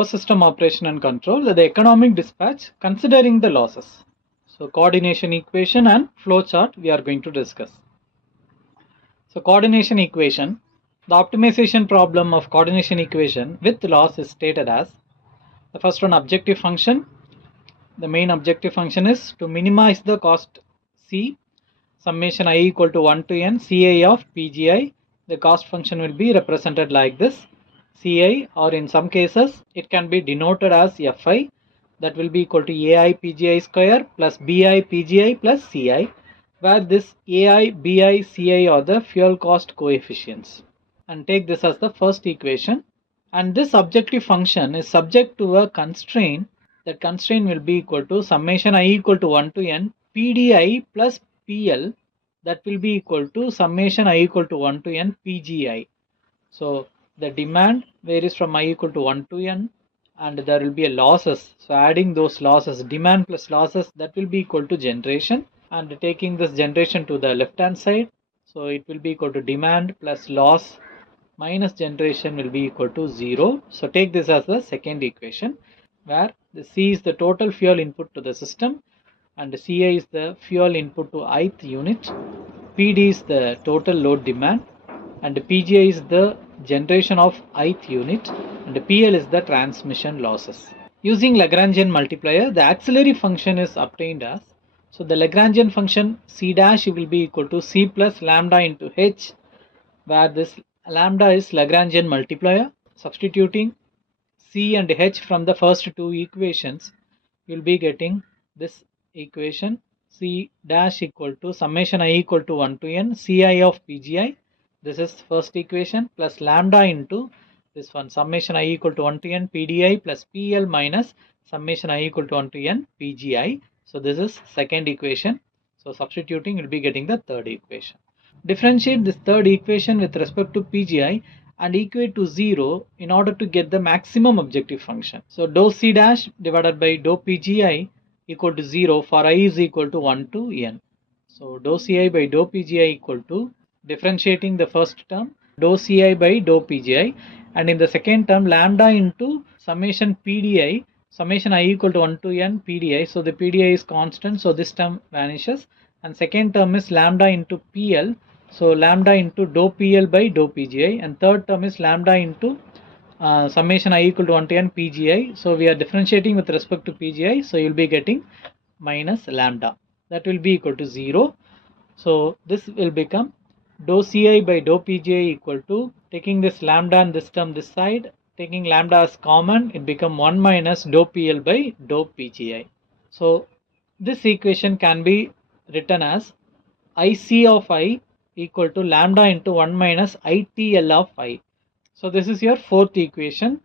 power system operation and control, the economic dispatch considering the losses. So coordination equation and flowchart we are going to discuss. So coordination equation, the optimization problem of coordination equation with loss is stated as the first one, objective function. The main objective function is to minimize the cost C, summation I equal to 1 to n Ci of Pgi. The cost function will be represented like this, Ci, or in some cases it can be denoted as Fi, that will be equal to Ai Pgi square plus Bi Pgi plus Ci, where this Ai, Bi, Ci are the fuel cost coefficients. And take this as the first equation. And this objective function is subject to a constraint. That constraint will be equal to summation I equal to 1 to n Pdi plus PL, that will be equal to summation I equal to 1 to n Pgi. So the demand varies from I equal to 1 to n, and there will be a losses. So adding those losses, demand plus losses, that will be equal to generation, and taking this generation to the left hand side, so it will be equal to demand plus loss minus generation will be equal to 0. So take this as the second equation, where the C is the total fuel input to the system, and Ci is the fuel input to ith unit, Pd is the total load demand, and Pgi is the generation of ith unit, and PL is the transmission losses. Using Lagrangian multiplier, the auxiliary function is obtained as, so the Lagrangian function C dash will be equal to C plus lambda into H, where this lambda is Lagrangian multiplier. Substituting C and H from the first two equations, you will be getting this equation, C dash equal to summation I equal to 1 to n Ci of Pgi, this is first equation, plus lambda into this one, summation I equal to 1 to n Pdi plus PL minus summation I equal to 1 to n Pgi. So this is second equation. So substituting, you will be getting the third equation. Differentiate this third equation with respect to Pgi and equate to 0 in order to get the maximum objective function. So dou C dash divided by dou Pgi equal to 0 for I is equal to 1 to n. So dou Ci by dou Pgi equal to, differentiating the first term, dou Ci by dou Pgi, and in the second term lambda into summation Pdi, summation I equal to 1 to n Pdi. So the Pdi is constant, so this term vanishes, and second term is lambda into PL, so lambda into dou PL by dou Pgi, and third term is lambda into summation I equal to 1 to n Pgi. So we are differentiating with respect to Pgi, so you will be getting minus lambda, that will be equal to 0. So this will become dou Ci by dou Pgi equal to, taking this lambda and this term this side, taking lambda as common, it become 1 minus dou PL by dou Pgi. So this equation can be written as IC of I equal to lambda into 1 minus ITL of I. So this is your fourth equation,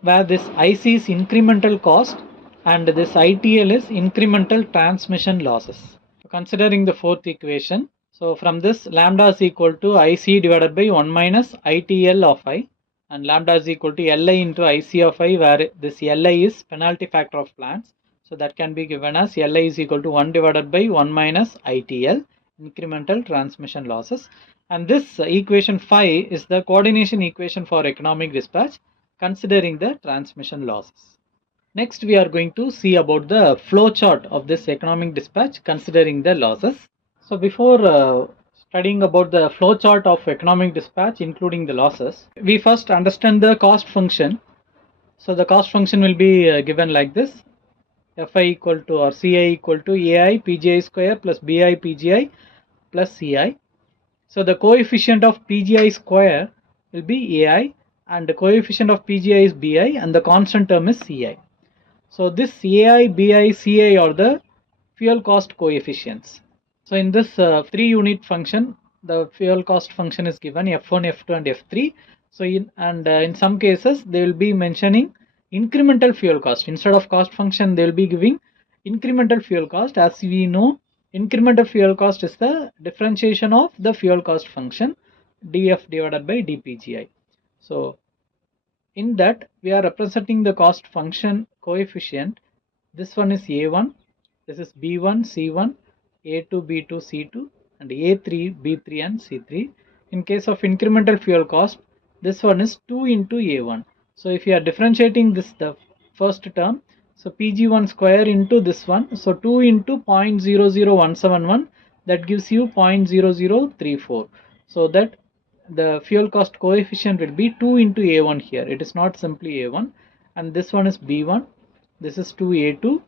where this IC is incremental cost and this ITL is incremental transmission losses. So considering the fourth equation, so from this lambda is equal to IC divided by 1 minus ITL of I, and lambda is equal to Li into IC of I, where this Li is penalty factor of plants. So that can be given as Li is equal to 1 divided by 1 minus ITL, incremental transmission losses. And this equation 5 is the coordination equation for economic dispatch considering the transmission losses. Next we are going to see about the flow chart of this economic dispatch considering the losses. So before studying about the flow chart of economic dispatch including the losses, we first understand the cost function. So the cost function will be given like this, Fi equal to, or Ci equal to Ai Pgi square plus Bi Pgi plus Ci. So the coefficient of Pgi square will be Ai, and the coefficient of Pgi is Bi, and the constant term is Ci. So this Ai, Bi, Ci are the fuel cost coefficients. So in this 3 unit function, the fuel cost function is given F1, F2 and F3. So in some cases they will be mentioning incremental fuel cost. Instead of cost function, they will be giving incremental fuel cost. As we know, incremental fuel cost is the differentiation of the fuel cost function df divided by dpgi. So in that we are representing the cost function coefficient. This one is A1, this is B1, C1, A2, B2, C2, and A3, B3 and C3. In case of incremental fuel cost, this one is 2 into A1. So if you are differentiating this, the first term, so Pg1 square into this one, so 2 into 0.00171, that gives you 0.0034. So that the fuel cost coefficient will be 2 into A1 here. It is not simply A1, and this one is B1, this is 2A2,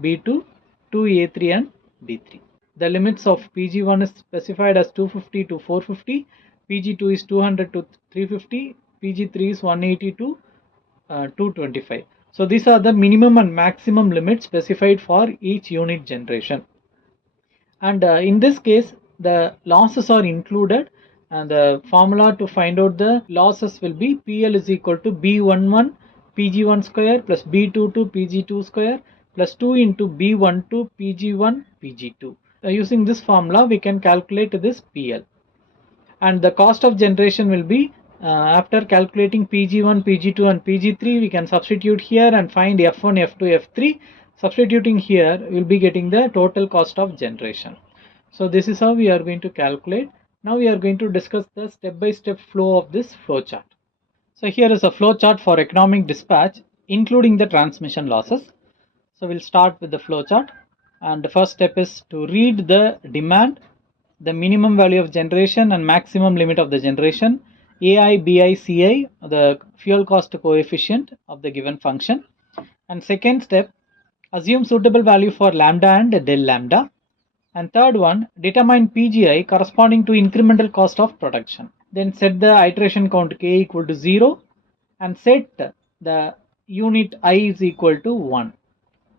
B2, 2A3 and B3. The limits of Pg1 is specified as 250 to 450, Pg2 is 200 to 350, Pg3 is 180 to 225. So these are the minimum and maximum limits specified for each unit generation. And in this case, the losses are included, and the formula to find out the losses will be PL is equal to B11 Pg1 square plus B22 Pg2 square plus 2 into B12 Pg1 Pg2. Using this formula, we can calculate this PL. And the cost of generation will be, after calculating Pg1, Pg2 and Pg3, we can substitute here and find F1, F2, F3. Substituting here, we will be getting the total cost of generation. So this is how we are going to calculate. Now we are going to discuss the step-by-step flow of this flowchart. So here is a flowchart for economic dispatch, including the transmission losses. So we'll start with the flowchart, and the first step is to read the demand, the minimum value of generation and maximum limit of the generation, AI, BI, CI, the fuel cost coefficient of the given function. And second step, assume suitable value for lambda and del lambda. And third one, determine PGI corresponding to incremental cost of production. Then set the iteration count k equal to 0 and set the unit I is equal to 1.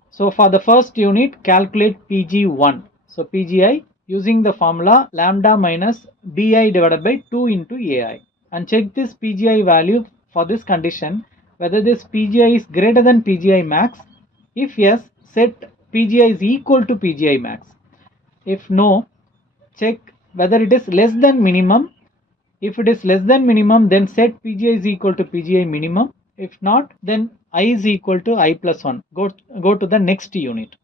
So for the first unit, calculate Pg1. So PGI using the formula lambda minus BI divided by 2 into AI. And check this PGI value for this condition, whether this PGI is greater than PGI max. If yes, set PGI is equal to PGI max. If no, check whether it is less than minimum. If it is less than minimum, then set PGI is equal to PGI minimum. If not, then I is equal to I plus 1. Go to the next unit.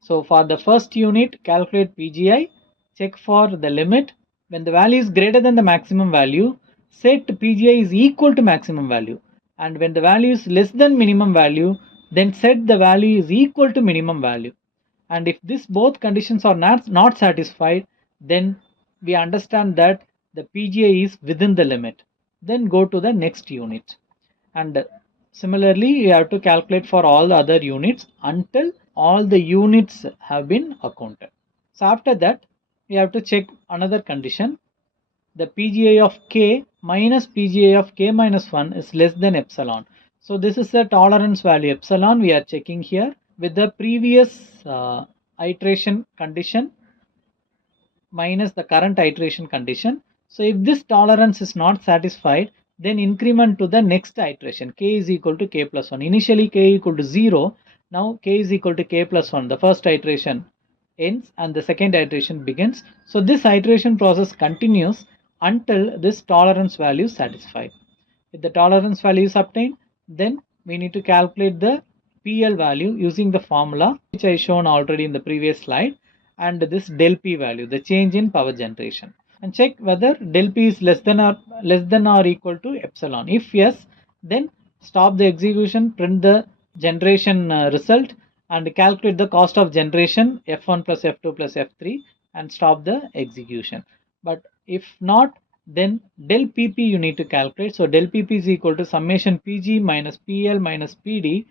So for the first unit, calculate PGI, check for the limit. When the value is greater than the maximum value, set PGI is equal to maximum value. And when the value is less than minimum value, then set the value is equal to minimum value. And if this both conditions are not satisfied, then we understand that the PGI is within the limit. Then go to the next unit. And similarly, you have to calculate for all the other units until all the units have been accounted. So after that, we have to check another condition. The PGI of k minus PGI of k minus 1 is less than epsilon. So this is the tolerance value epsilon we are checking here with the previous iteration condition minus the current iteration condition. So if this tolerance is not satisfied, then increment to the next iteration, k is equal to k plus 1. Initially k equal to 0, now k is equal to k plus 1. The first iteration ends and the second iteration begins. So this iteration process continues until this tolerance value is satisfied. If the tolerance value is obtained, then we need to calculate the PL value using the formula which I shown already in the previous slide, and this del P value, the change in power generation, and check whether del P is less than or equal to epsilon. If yes, then stop the execution, print the generation result and calculate the cost of generation F1 plus F2 plus F3 and stop the execution. But if not, then del PP you need to calculate. So del PP is equal to summation PG minus PL minus PD,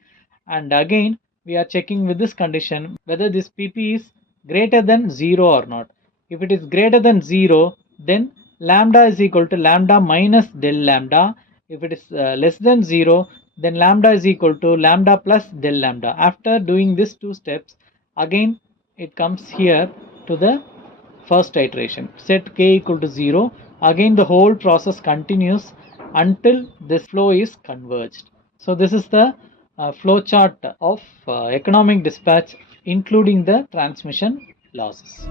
and again we are checking with this condition whether this PP is greater than 0 or not. If it is greater than 0, then lambda is equal to lambda minus del lambda. If it is less than 0, then lambda is equal to lambda plus del lambda. After doing these two steps, again it comes here to the first iteration, set k equal to 0. Again the whole process continues until this flow is converged. So this is the flow chart of economic dispatch, including the transmission losses.